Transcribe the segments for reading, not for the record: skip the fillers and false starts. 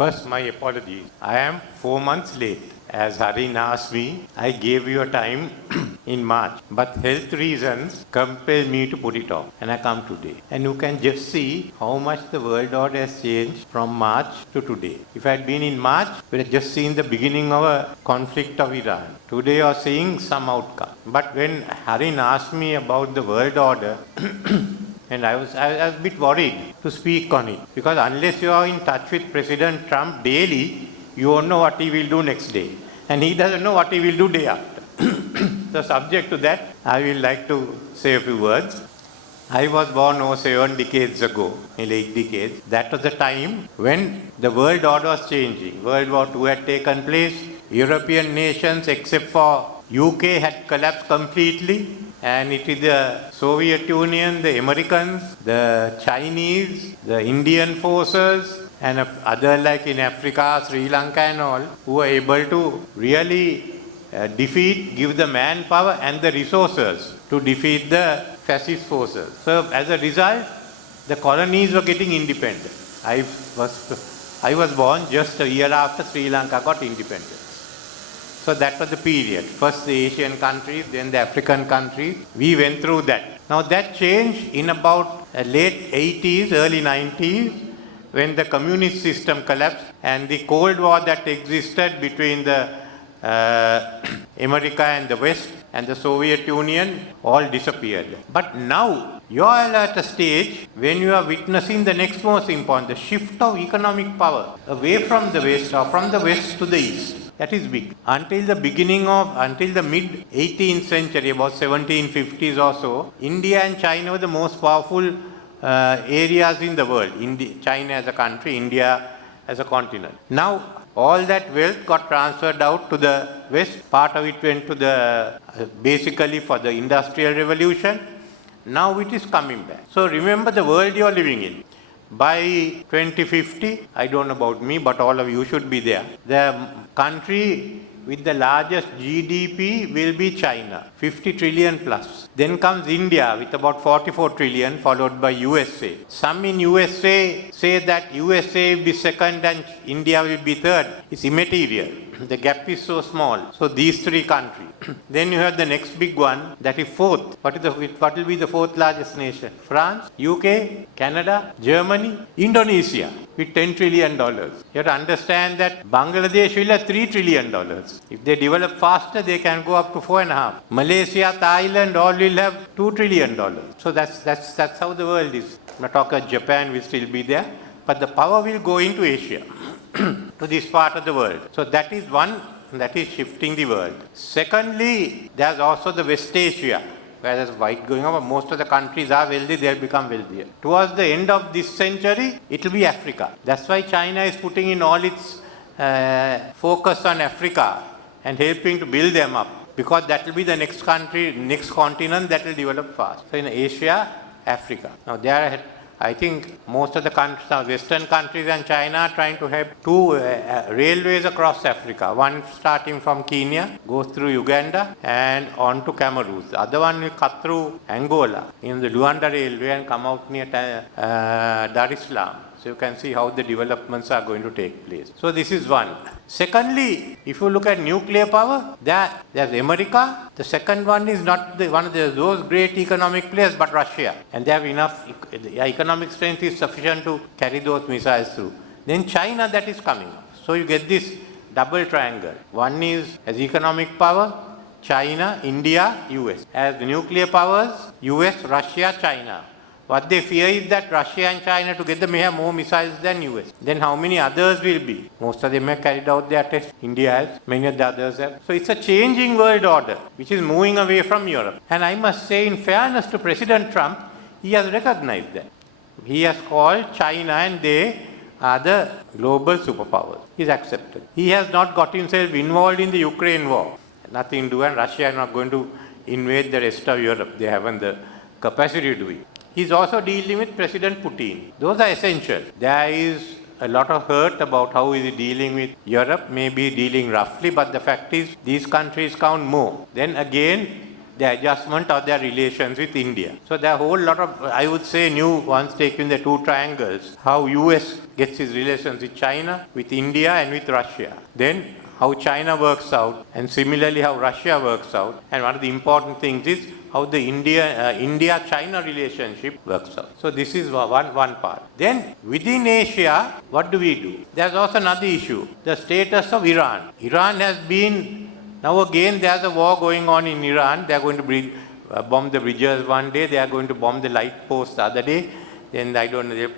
First, my apologies. I am 4 months late. As Harin asked me, I gave you a time in March. But health reasons compel me to put it off. And I come today. And you can just see how much the world order has changed from March to today. If I had been in March, we had just seen the beginning of a conflict of Iran. Today you are seeing some outcome. But when Harin asked me about the world order, and I was a bit worried to speak on it. Because unless you are in touch with President Trump daily, you won't know what he will do next day. And he doesn't know what he will do day after. So subject to that, I will like to say a few words. I was born over 7 decades ago, nearly 8 decades. That was the time when the world order was changing. World War II had taken place. European nations, except for UK, had collapsed completely. And it is the Soviet Union, the Americans, the Chinese, the Indian forces, and other like in Africa, Sri Lanka and all, who were able to really give the manpower and the resources to defeat the fascist forces. So as a result, the colonies were getting independent. I was born just a year after Sri Lanka got independent. So that was the period. First the Asian countries, then the African countries. We went through that. Now that changed in about late 80s, early 90s, when the communist system collapsed and the Cold War that existed between the America and the West and the Soviet Union all disappeared. But now you are at a stage when you are witnessing the next most important, the shift of economic power away from the West or from the West to the East. That is big. Until the mid 18th century, about 1750s or so, India and China were the most powerful areas in the world. China as a country, India as a continent. Now, all that wealth got transferred out to the West. Part of it went to basically for the Industrial Revolution. Now it is coming back. So remember the world you are living in. By 2050, I don't know about me, but all of you should be there. The country with the largest GDP will be China, 50 trillion plus. Then comes India with about 44 trillion, followed by USA. Some in USA say that USA will be second and India will be third. It's immaterial. The gap is so small. So these three countries. Then you have the next big one, that is fourth. What will be the fourth largest nation? France, UK, Canada, Germany, Indonesia with $10 trillion. You have to understand that Bangladesh will have $3 trillion. If they develop faster, they can go up to 4.5. Malaysia, Thailand, all will have $2 trillion. So that's how the world is. I'm not talking Japan will still be there, but the power will go into Asia, to this part of the world. So that is one that is shifting the world. Secondly, there's also the West Asia, where there's fight going on. Most of the countries are wealthy, they'll become wealthier. Towards the end of this century, it will be Africa. That's why China is putting in all its focus on Africa and helping to build them up, because that will be the next country, next continent that will develop fast. So in Asia, Africa. Now I think most of the countries, Western countries and China are trying to have two railways across Africa. One starting from Kenya, goes through Uganda and on to Cameroon. The other one will cut through Angola in the Luanda railway and come out near Dar es Salaam. So you can see how the developments are going to take place. So this is one. Secondly, if you look at nuclear power, there's America. The second one is not one of those great economic players, but Russia. And they have enough, economic strength is sufficient to carry those missiles through. Then China, that is coming up. So you get this double triangle. One is as economic power, China, India, US. As the nuclear powers, US, Russia, China. What they fear is that Russia and China together may have more missiles than US. Then how many others will be? Most of them have carried out their tests. India has, many of the others have. So it's a changing world order, which is moving away from Europe. And I must say, in fairness to President Trump, he has recognized that. He has called China and they are the global superpowers. He's accepted. He has not got himself involved in the Ukraine war. Nothing to do, and Russia is not going to invade the rest of Europe. They haven't the capacity to do it. He's also dealing with President Putin. Those are essential. There is a lot of hurt about how is he dealing with Europe, maybe dealing roughly, but the fact is these countries count more. Then again, the adjustment of their relations with India. So there are a whole lot of, I would say, new ones taking the two triangles, how US gets its relations with China, with India and with Russia. Then how China works out, and similarly how Russia works out. And one of the important things is how the India-China relationship works out. So this is one part. Then within Asia, what do we do? There's also another issue, the status of Iran. Iran has been, now again there's a war going on in Iran. They're going to bomb the bridges one day, they are going to bomb the light post the other day, then I don't know, they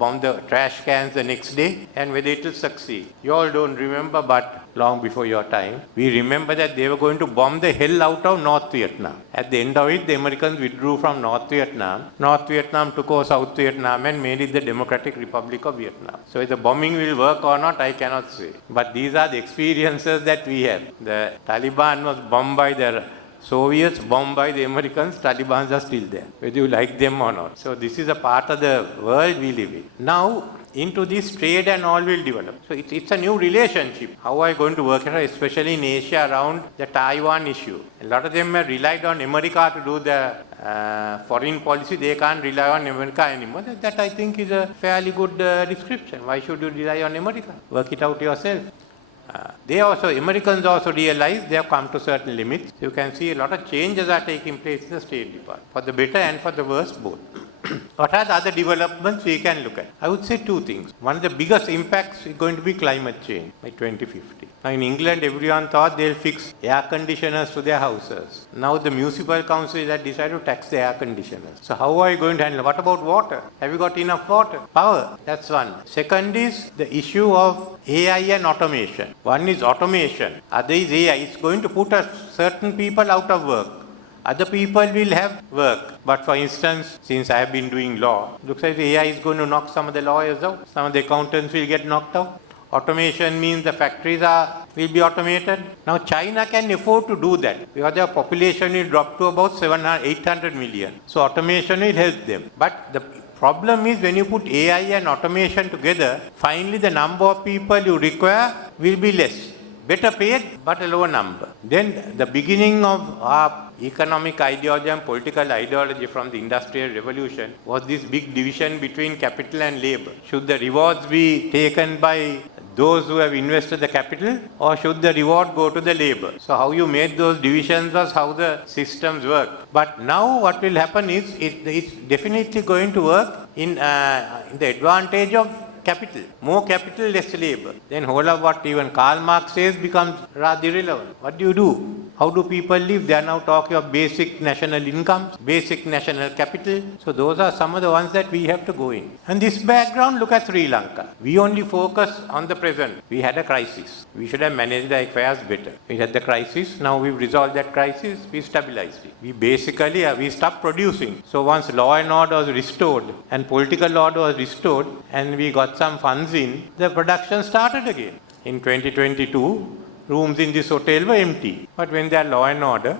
bomb the trash cans the next day, and whether it will succeed. You all don't remember, but long before your time, we remember that they were going to bomb the hell out of North Vietnam. At the end of it, the Americans withdrew from North Vietnam. North Vietnam took over South Vietnam and made it the Democratic Republic of Vietnam. So if the bombing will work or not, I cannot say. But these are the experiences that we have. The Taliban was bombed by the Soviets, bombed by the Americans, Talibans are still there, whether you like them or not. So this is a part of the world we live in. Now, into this trade and all will develop. So it's a new relationship. How are you going to work it out, especially in Asia around the Taiwan issue? A lot of them have relied on America to do the foreign policy. They can't rely on America anymore. That I think is a fairly good description. Why should you rely on America? Work it out yourself. Americans also realize they have come to certain limits. You can see a lot of changes are taking place in the State Department, for the better and for the worse both. What are the other developments we can look at? I would say two things. One of the biggest impacts is going to be climate change by 2050. Now in England, everyone thought they'll fix air conditioners to their houses. Now the municipal councils have decided to tax the air conditioners. So how are you going to handle? What about water? Have you got enough water? Power. That's one. Second is the issue of AI and automation. One is automation. Other is AI. It's going to put certain people out of work. Other people will have work. But for instance, since I have been doing law, looks like AI is going to knock some of the lawyers out. Some of the accountants will get knocked out. Automation means the factories will be automated. Now China can afford to do that because their population will drop to about 800 million. So automation will help them. But the problem is when you put AI and automation together, finally the number of people you require will be less. Better paid, but a lower number. Then the beginning of our economic ideology and political ideology from the Industrial Revolution was this big division between capital and labor. Should the rewards be taken by those who have invested the capital, or should the reward go to the labor? So how you made those divisions was how the systems work. But now what will happen is it's definitely going to work in the advantage of capital. More capital, less labor. Then whole of what even Karl Marx says becomes rather irrelevant. What do you do? How do people live? They are now talking of basic national incomes, basic national capital. So those are some of the ones that we have to go in. And this background, look at Sri Lanka. We only focus on the present. We had a crisis. We should have managed the affairs better. We had the crisis. Now we've resolved that crisis. We stabilized it. We basically, we stopped producing. So once law and order was restored and political order was restored and we got some funds in, the production started again. In 2022, rooms in this hotel were empty. But when there are law and order,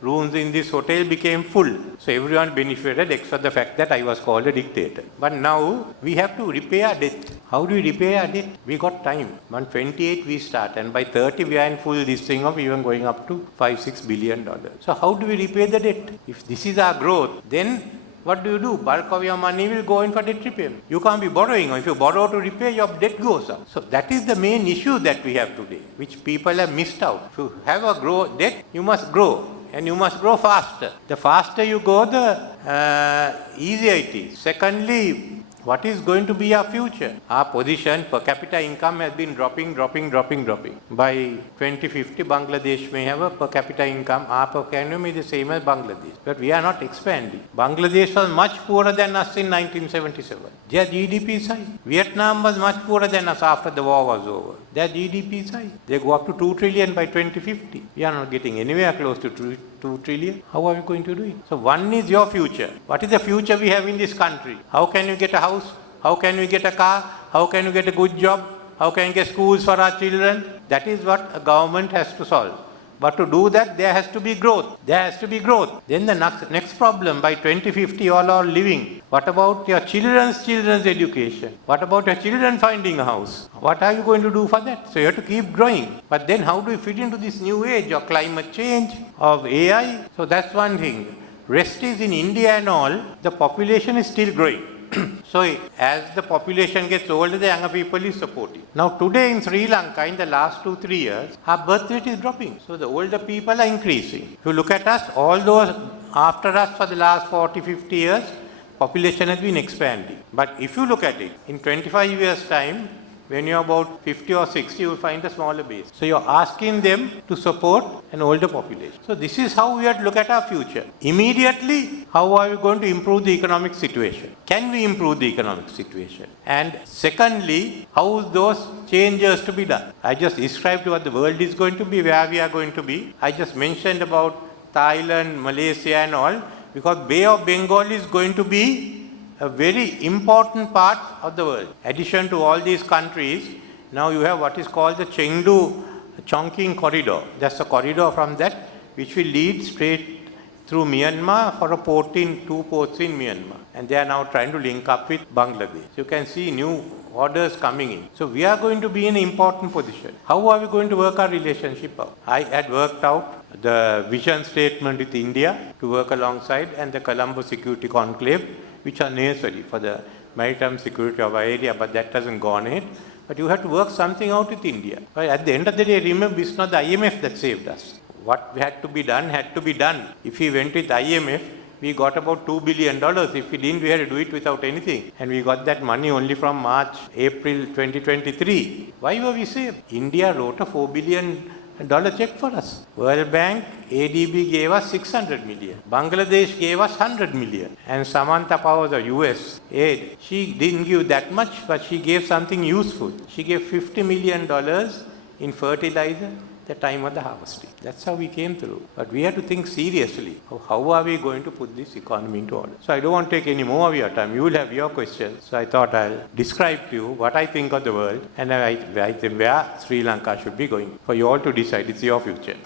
rooms in this hotel became full. So everyone benefited except the fact that I was called a dictator. But now we have to repay our debt. How do we repay our debt? We got time. On 28 we start, and by 30 we are in full this thing of even going up to $5-6 billion. So how do we repay the debt? If this is our growth, then what do you do? Bulk of your money will go in for debt repayment. You can't be borrowing. If you borrow to repay, your debt goes up. So that is the main issue that we have today, which people have missed out. If you have a debt, you must grow. And you must grow faster. The faster you go, the easier it is. Secondly, what is going to be our future? Our position per capita income has been dropping. By 2050, Bangladesh may have a per capita income. Our per capita may be the same as Bangladesh. But we are not expanding. Bangladesh was much poorer than us in 1977. Their GDP is high. Vietnam was much poorer than us after the war was over. Their GDP is high. They go up to 2 trillion by 2050. We are not getting anywhere close to 2 trillion. How are we going to do it? So one is your future. What is the future we have in this country? How can you get a house? How can we get a car? How can you get a good job? How can you get schools for our children? That is what a government has to solve. But to do that, there has to be growth. There has to be growth. Then the next problem, by 2050, you all are living. What about your children's education? What about your children finding a house? What are you going to do for that? So you have to keep growing. But then how do you fit into this new age of climate change, of AI? So that's one thing. Rest is in India and all, the population is still growing. So as the population gets older, the younger people is supporting. Now today in Sri Lanka, in the last 2-3 years, our birth rate is dropping. So the older people are increasing. If you look at us, all those after us for the last 40-50 years, population has been expanding. But if you look at it, in 25 years' time, when you're about 50 or 60, you will find a smaller base. So you're asking them to support an older population. So this is how we have to look at our future. Immediately, how are we going to improve the economic situation? Can we improve the economic situation? And secondly, how those changes to be done? I just described what the world is going to be, where we are going to be. I just mentioned about Thailand, Malaysia and all, because Bay of Bengal is going to be a very important part of the world. Addition to all these countries, now you have what is called the Chengdu-Chongqing corridor. That's a corridor from that which will lead straight through Myanmar for a port in 2 ports in Myanmar. And they are now trying to link up with Bangladesh. So you can see new orders coming in. So we are going to be in an important position. How are we going to work our relationship out? I had worked out the vision statement with India to work alongside and the Colombo Security Conclave, which are necessary for the maritime security of our area, but that hasn't gone ahead. But you have to work something out with India. But at the end of the day, remember, it's not the IMF that saved us. What had to be done. If we went with IMF, we got about $2 billion. If we didn't, we had to do it without anything. And we got that money only from April 2023. Why were we saved? India wrote a $4 billion check for us. World Bank, ADB gave us 600 million. Bangladesh gave us 100 million. And Samantha Power, the US aid, she didn't give that much, but she gave something useful. She gave $50 million in fertilizer the time of the harvesting. That's how we came through. But we have to think seriously. How are we going to put this economy into order? So I don't want to take any more of your time. You will have your questions. So I thought I'll describe to you what I think of the world and I think where Sri Lanka should be going. For you all to decide. It's your future.